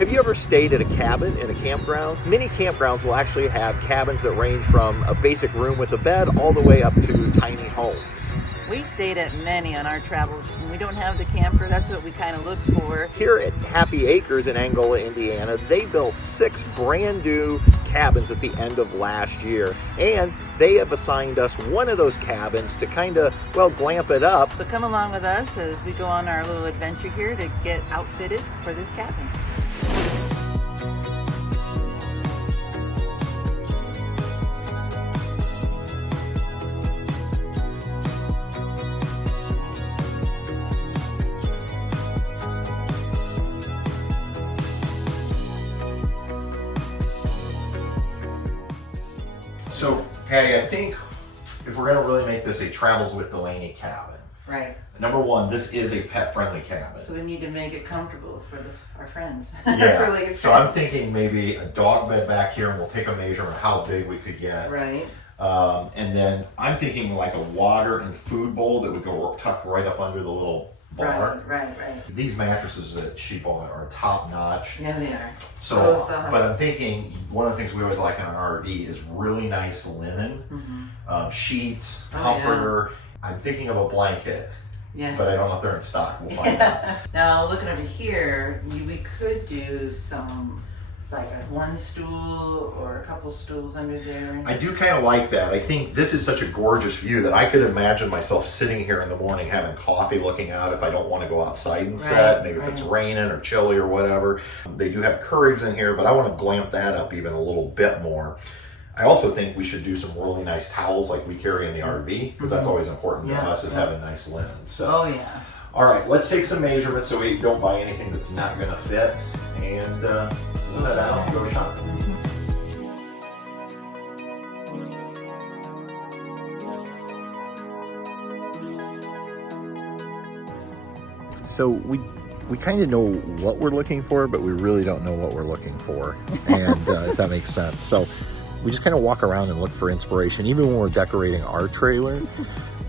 Have you ever stayed at a cabin in a campground? Many campgrounds will actually have cabins that range from a basic room with a bed all the way up to tiny homes. We stayed at many on our travels. When we don't have the camper, that's what we kind of look for. Here at Happy Acres in Angola, Indiana, they built 6 brand new cabins at the end of last year. And they have assigned us one of those cabins to kind of, well, glamp it up. So come along with us as we go on our little adventure here to get outfitted for this cabin. So, Patty, I think if we're going to really make this a Travels with Delaney cabin, Right. number one, this is a pet-friendly cabin. So we need to make it comfortable for our friends. Yeah. So I'm thinking maybe a dog bed back here, and we'll take a measurement of how big we could get. Right. And then I'm thinking like a water and food bowl that would go tucked right up under the little bar. Right. These mattresses that she bought are top notch. Yeah, they are. So, but I'm thinking one of the things we always like in an RV is really nice linen, sheets, comforter. I'm thinking of a blanket. Yeah. But I don't know if they're in stock. We'll find out. Now, looking over here, we could do some, like one stool or a couple stools under there. I do kind of like that. I think this is such a gorgeous view that I could imagine myself sitting here in the morning having coffee looking out if I don't want to go outside and set, maybe if it's raining or chilly or whatever. They do have Keurigs in here, but I want to glamp that up even a little bit more. I also think we should do some really nice towels like we carry in the RV, because that's always important to us is having nice linen. So, all right, let's take some measurements so we don't buy anything that's not going to fit, and we'll head out and go shopping. So we kind of know what we're looking for, but we really don't know what we're looking for, and if that makes sense. So we just kind of walk around and look for inspiration, even when we're decorating our trailer.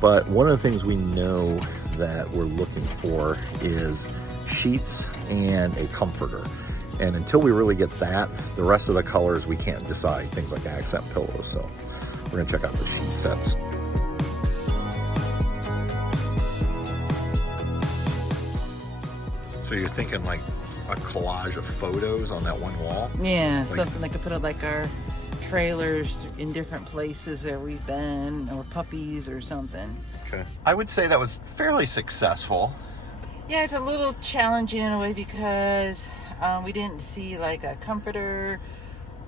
But one of the things we know that we're looking for is sheets and a comforter. And until we really get that, the rest of the colors we can't decide, things like accent pillows. So we're gonna check out the sheet sets. So you're thinking like a collage of photos on that one wall? Yeah, like, something that could put up like our trailers in different places where we've been, or puppies or something. Okay. I would say that was fairly successful. Yeah, it's a little challenging in a way because we didn't see like a comforter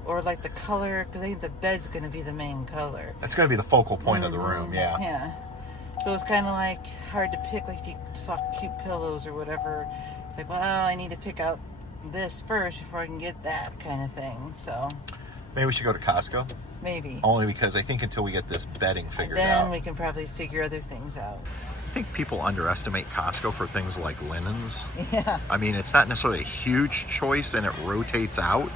or like the color, because I think the bed's going to be the main color. That's going to be the focal point of the room, yeah. Yeah. So it's kind of like hard to pick, like if you saw cute pillows or whatever. It's like, well, I need to pick out this first before I can get that kind of thing. So maybe we should go to Costco. Maybe. Only because I think until we get this bedding figured out. Then we can probably figure other things out. I think people underestimate Costco for things like linens. Yeah. I mean, it's not necessarily a huge choice and it rotates out,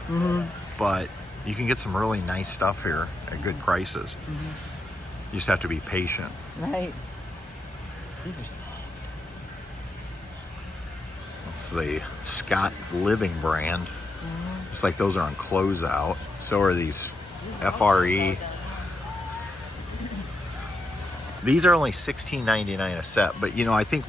but you can get some really nice stuff here at good prices. You just have to be patient. Right. These are It's the Scott Living brand. It's like those are on closeout. So are these FRE. These are only $16.99 a set, but you know, I think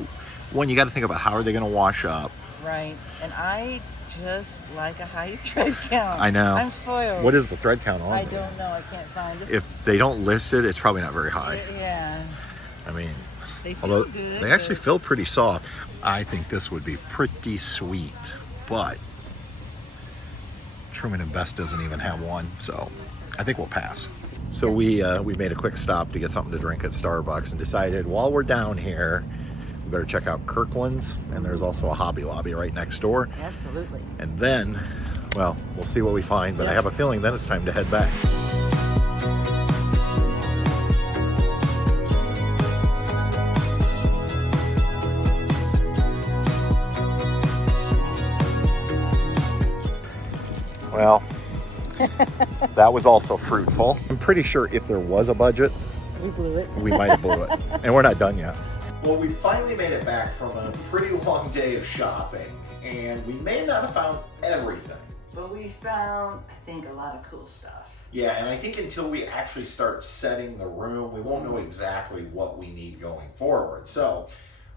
one, you got to think about how are they going to wash up. right. And I just like a high thread count. I know. I'm spoiled. What is the thread count on? I don't know. I can't find it. If they don't list it, it's probably not very high. Yeah. I mean, They feel although good, they actually but- feel pretty soft. I think this would be pretty sweet, but Truman and Best doesn't even have one, so I think we'll pass. So we made a quick stop to get something to drink at Starbucks and decided while we're down here, we better check out Kirkland's, and there's also a Hobby Lobby right next door. Absolutely. And then, well, we'll see what we find, but I have a feeling then it's time to head back. Well, that was also fruitful. I'm pretty sure if there was a budget, We blew it. we might have blew it. And we're not done yet. Well, we finally made it back from a pretty long day of shopping. and we may not have found everything. But we found, I think, a lot of cool stuff. Yeah, and I think until we actually start setting the room, we won't know exactly what we need going forward. So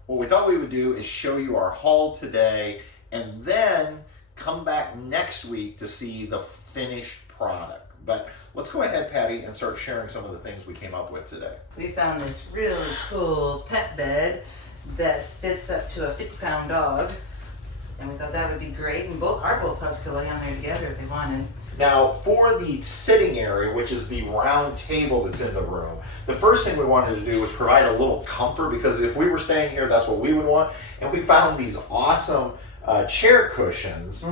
what we thought we would do is show you our haul today and then come back next week to see the finished product. But let's go ahead, Patty, and start sharing some of the things we came up with today. We found this really cool pet bed that fits up to a 50-pound dog. And we thought that would be great. And both pups could lay on there together if they wanted. Now, for the sitting area, which is the round table that's in the room, the first thing we wanted to do was provide a little comfort, because if we were staying here, that's what we would want. And we found these awesome chair cushions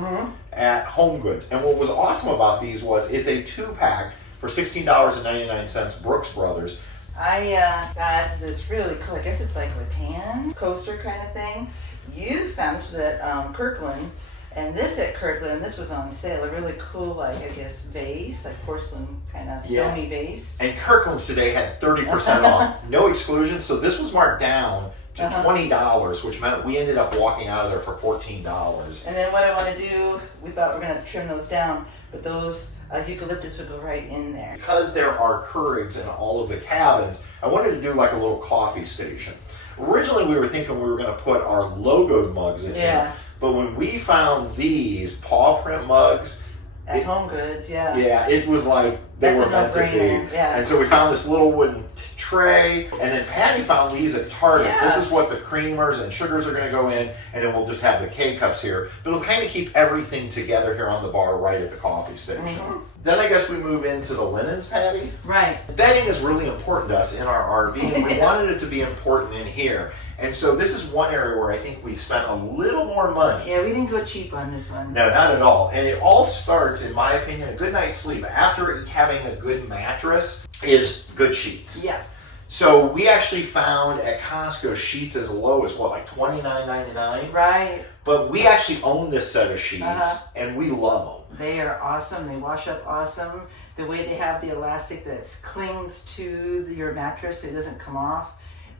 at Home Goods. And what was awesome about these was it's a 2-pack for $16.99, Brooks Brothers. I got this really cool, I guess it's like rattan coaster kind of thing. You found this at Kirkland, and this at Kirkland, this was on sale. A really cool, like, I guess, vase, like porcelain kind of stony vase. And Kirkland's today had 30% off, no exclusions. So this was marked down to $20, which meant we ended up walking out of there for $14. And then what I want to do, we thought we're going to trim those down, but those eucalyptus would go right in there. Because there are Keurigs in all of the cabins, I wanted to do like a little coffee station. Originally, we were thinking we were going to put our logoed mugs in here, but when we found these paw print mugs at Home Goods, yeah, it was like they were meant to be. Yeah. And so we found this little wooden tray, and then Patty found these at Target. Yeah. This is what the creamers and sugars are going to go in, and then we'll just have the K-cups here. But it'll kind of keep everything together here on the bar right at the coffee station. Then I guess we move into the linens, Patty. Right. Bedding is really important to us in our RV, and we wanted it to be important in here. And so this is one area where I think we spent a little more money. Yeah, we didn't go cheap on this one. No, not at all. And it all starts, in my opinion, a good night's sleep after having a good mattress is good sheets. Yeah. So we actually found at Costco sheets as low as what, like $29.99? Right. But we actually own this set of sheets, and we love them. They are awesome. They wash up awesome. The way they have the elastic that clings to your mattress, it doesn't come off.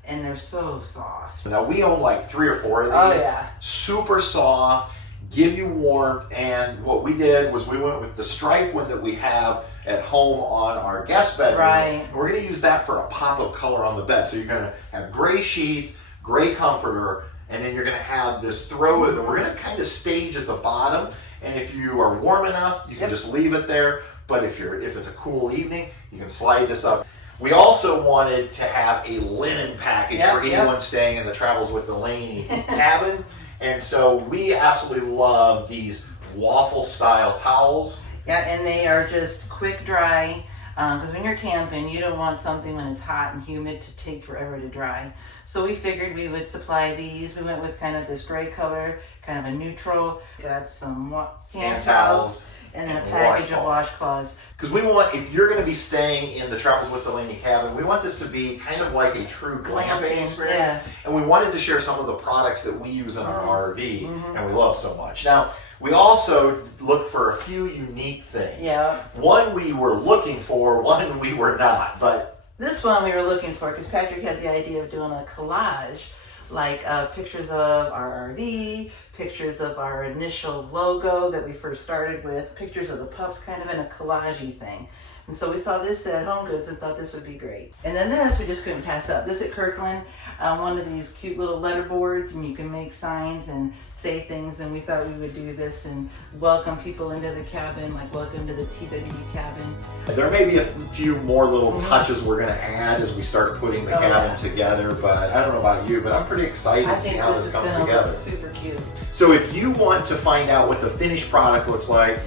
And they're so soft. Now we own like 3 or 4 of these. Oh yeah. Super soft, give you warmth, and what we did was we went with the stripe one that we have at home on our guest bedroom. Right. And we're going to use that for a pop of color on the bed. So you're going to have gray sheets, gray comforter, and then you're going to have this throw that we're going to kind of stage at the bottom. And if you are warm enough, you can just leave it there. But if it's a cool evening, you can slide this up. We also wanted to have a linen package for anyone staying in the Travels with Delaney cabin. And so we absolutely love these waffle style towels. Yeah, and they are just quick dry, because when you're camping, you don't want something when it's hot and humid to take forever to dry. So we figured we would supply these. We went with kind of this gray color, kind of a neutral. Got some hand towels and then a package of washcloths. Because we want, if you're going to be staying in the Travels with Delaney cabin, we want this to be kind of like a true glamping experience. Yeah. And we wanted to share some of the products that we use in our RV and we love so much. Now, we also looked for a few unique things. Yeah. One we were looking for, one we were not. But this one we were looking for because Patrick had the idea of doing a collage, like pictures of our RV, pictures of our initial logo that we first started with, pictures of the pups, kind of in a collage-y thing. And so we saw this at Home Goods and thought this would be great. And then this we just couldn't pass up. This at Kirkland, one of these cute little letter boards, and you can make signs and say things, and we thought we would do this and welcome people into the cabin, like welcome to the TWD cabin. There may be a few more little touches we're going to add as we start putting the cabin together, but I don't know about you, but I'm pretty excited to see how this comes together. Super cute. So if you want to find out what the finished product looks like,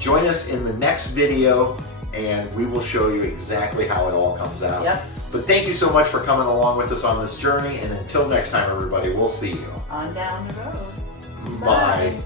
join us in the next video and we will show you exactly how it all comes out. Yep. But thank you so much for coming along with us on this journey, and until next time, everybody, we'll see you On down the road. Bye.